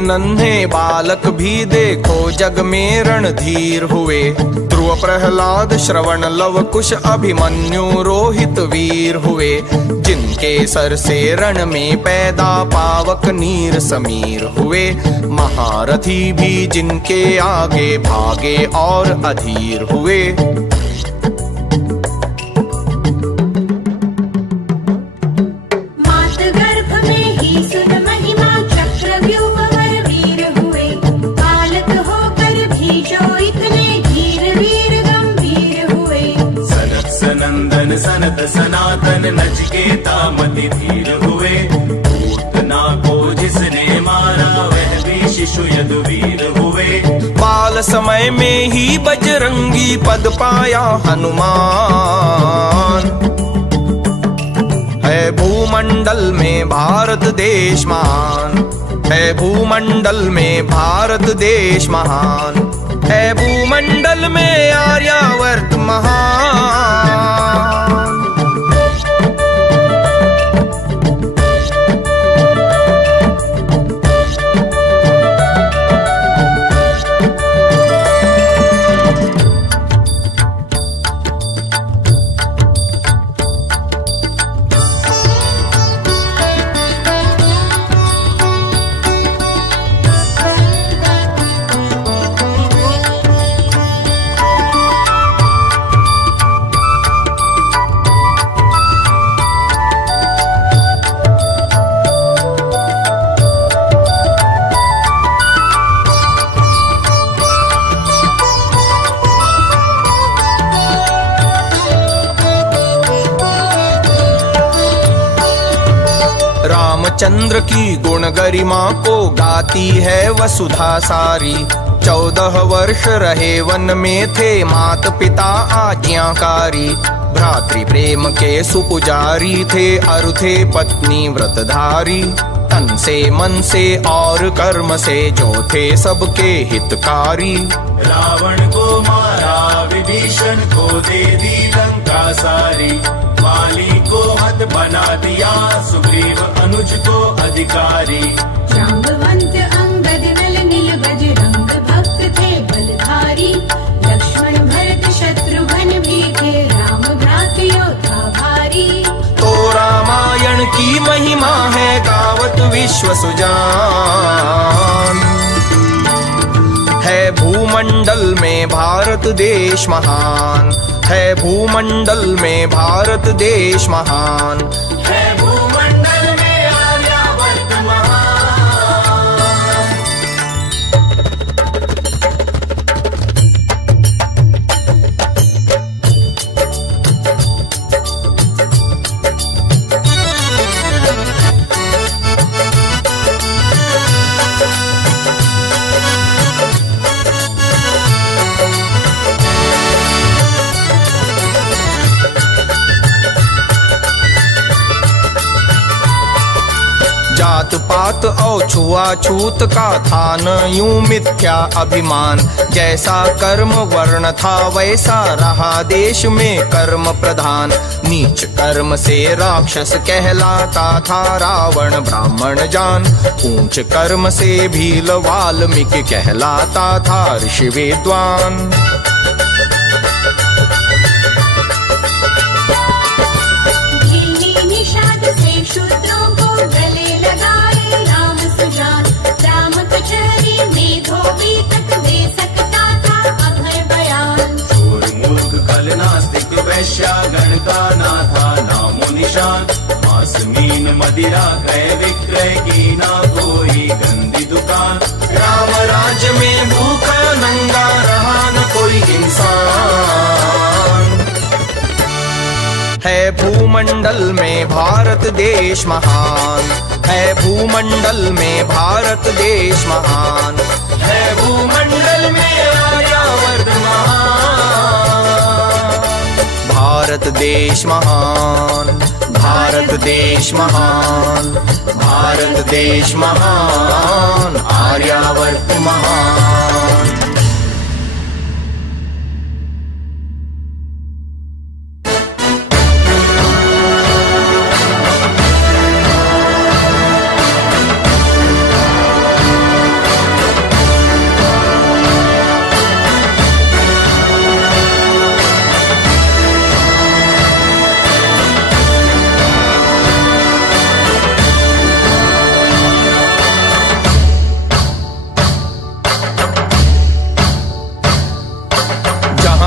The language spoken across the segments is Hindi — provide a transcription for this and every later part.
नन्हे बालक भी देखो जग में रणधीर हुए। ध्रुव प्रहलाद श्रवण लव कुश अभिमन्यु रोहित वीर हुए। जिनके सर से रण में पैदा पावक नीर समीर हुए। महारथी भी जिनके आगे भागे और अधीर हुए। सनत सनातन नचिकेता मति धीर हुए। पूतना को जिसने मारा वह भी शिशु यदुवीर हुए। बाल समय में ही बजरंगी पद पाया हनुमान। है भूमंडल में भारत देश महान। है भूमंडल में भारत देश महान। है भूमंडल में आर्यावर्त महान। रामचंद्र की गुण गरिमा को गाती है वसुधा सारी। 14 वर्ष रहे वन में थे मात पिता आज्ञाकारी। भ्रातृ प्रेम के सुपुजारी थे अरु थे पत्नी व्रतधारी। तन से मन से और कर्म से जो थे सबके हितकारी। रावण को मारा विभीषण को दे दी लंका सारी। माली को हद बना दिया सुग्रीव अनुज को अधिकारी। जाम्बवंत अंगद नल नील बजरंग भक्त थे बलधारी। लक्ष्मण भरत शत्रुघ्न भी थे राम भ्रात योद्धा भारी। तो रामायण की महिमा है गावत विश्व सुजान। है भूमंडल में भारत देश महान। है भूमंडल में भारत देश महान। है भूमंडल में आर्यावर्त महान। जात पात और छुआछूत का था न यूं मिथ्या अभिमान। जैसा कर्म वर्ण था वैसा रहा देश में कर्म प्रधान। नीच कर्म से राक्षस कहलाता था रावण ब्राह्मण जान। ऊंच कर्म से भील वाल्मीकि कहलाता था ऋषि विद्वान। शूद्रों को गले लगाए राम सुजान। राम कचहरी में धोबी तक दे सकता था अभय बयान। चोर मूर्ख खल नास्तिक वैश्या गण का ना था नामो निशान। मांस मीन मदिरा क्रय विक्रय की ना कोई गंदी दुकान। राम राज्य में भूखा नंगा रहा न कोई इंसान। है भूमंडल में भारत देश महान। है भूमंडल में भारत देश महान। है भूमंडल में आर्यावर्त महान। भारत देश महान। भारत देश महान। भारत देश महान। आर्यावर्त महान।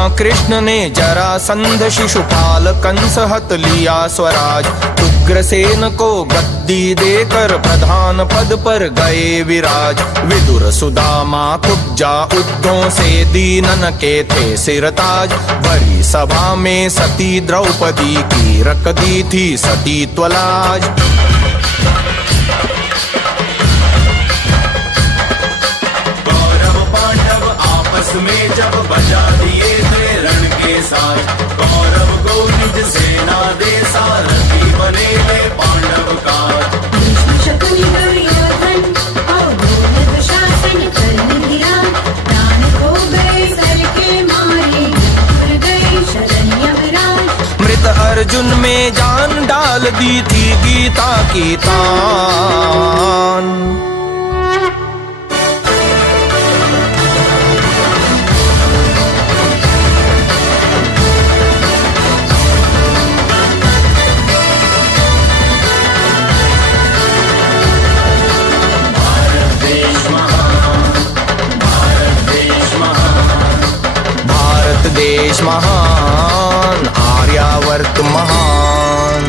जहाँ कृष्ण ने जरासंध शिशुपाल कंस हत लिया स्वराज, उग्रसेन को गद्दी देकर प्रधान पद पर गए विराज। विदुर सुदामा कुब्जा उद्धों से दीनन के थे सिरताज, भरी सभा में सती द्रौपदी की रख दी थी सती त्वलाज। कौरव पांडव आपस में जब बजा दिए थे रण के साथ, कौरव को निज सेना दे सारथी बने थे पांडव का। शकुनि दुर्योधन और भूमित शासन करने दिया, प्राण खो गए सर के मारे, भूल गए शरण यमराज। मृत अर्जुन में जान डाल दी थी गीता की तान। देश महान, आर्यावर्त महान।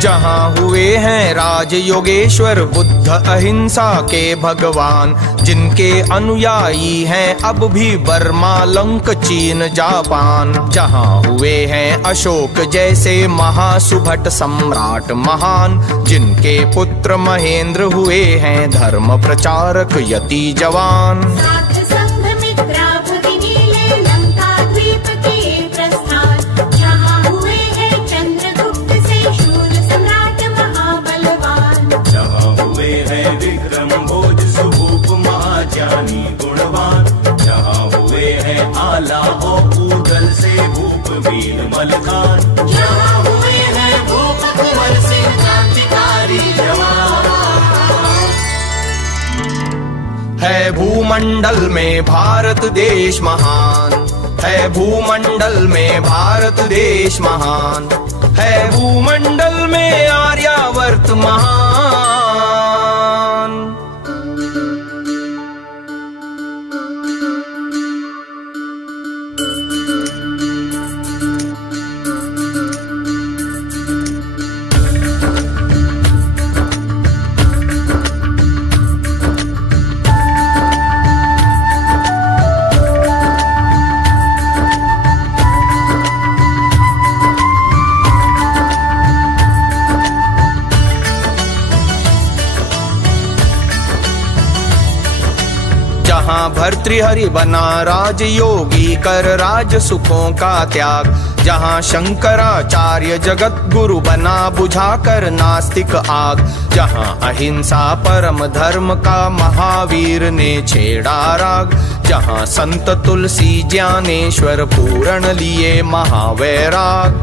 जहाँ हुए हैं राज योगेश्वर बुद्ध अहिंसा के भगवान, जिनके अनुयायी हैं अब भी बर्मा लंक चीन जापान। जहाँ हुए हैं अशोक जैसे महासुभट सम्राट महान, जिनके पुत्र महेंद्र हुए हैं धर्म प्रचारक यति जवान। साथ संघ मित्रा भगिनी ले लंका द्वीप के प्रस्थान, जहाँ हुए हैं चंद्रगुप्त से शूर सम्राट महाबलवान। जहाँ हुए हैं विक्रम भोज सुभूप महाज्ञानी गुणवान, जहाँ हुए हैं आला और पूगल से भूप वीर मलखान, जहाँ हुए हैं भूप कुंवर सिंह क्रांतिकारी जवान। है भूमंडल में भारत देश महान, है भूमंडल में भारत देश महान, है भूमंडल में आर्यावर्त महान। जहाँ भर्तृहरि बना राज योगी कर राज सुखों का त्याग, जहाँ शंकराचार्य जगत गुरु बना बुझाकर नास्तिक आग, जहाँ अहिंसा परम धर्म का महावीर ने छेड़ा राग, जहाँ संत तुलसी ज्ञानेश्वर पूर्ण लिए महावैराग।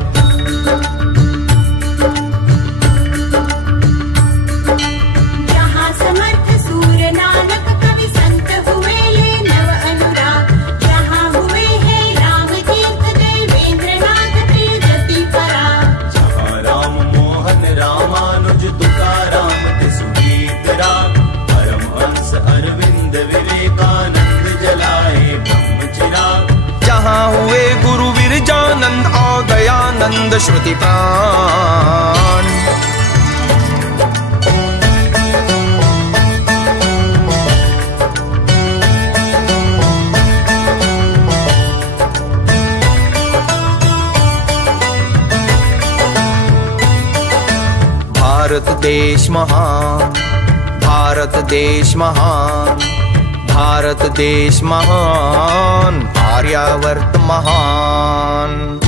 हुए गुरु विरजानंद और दयानंद श्रुति प्राण। भारत देश महान, भारत देश महान, भारत देश महान, आर्यावर्त महान।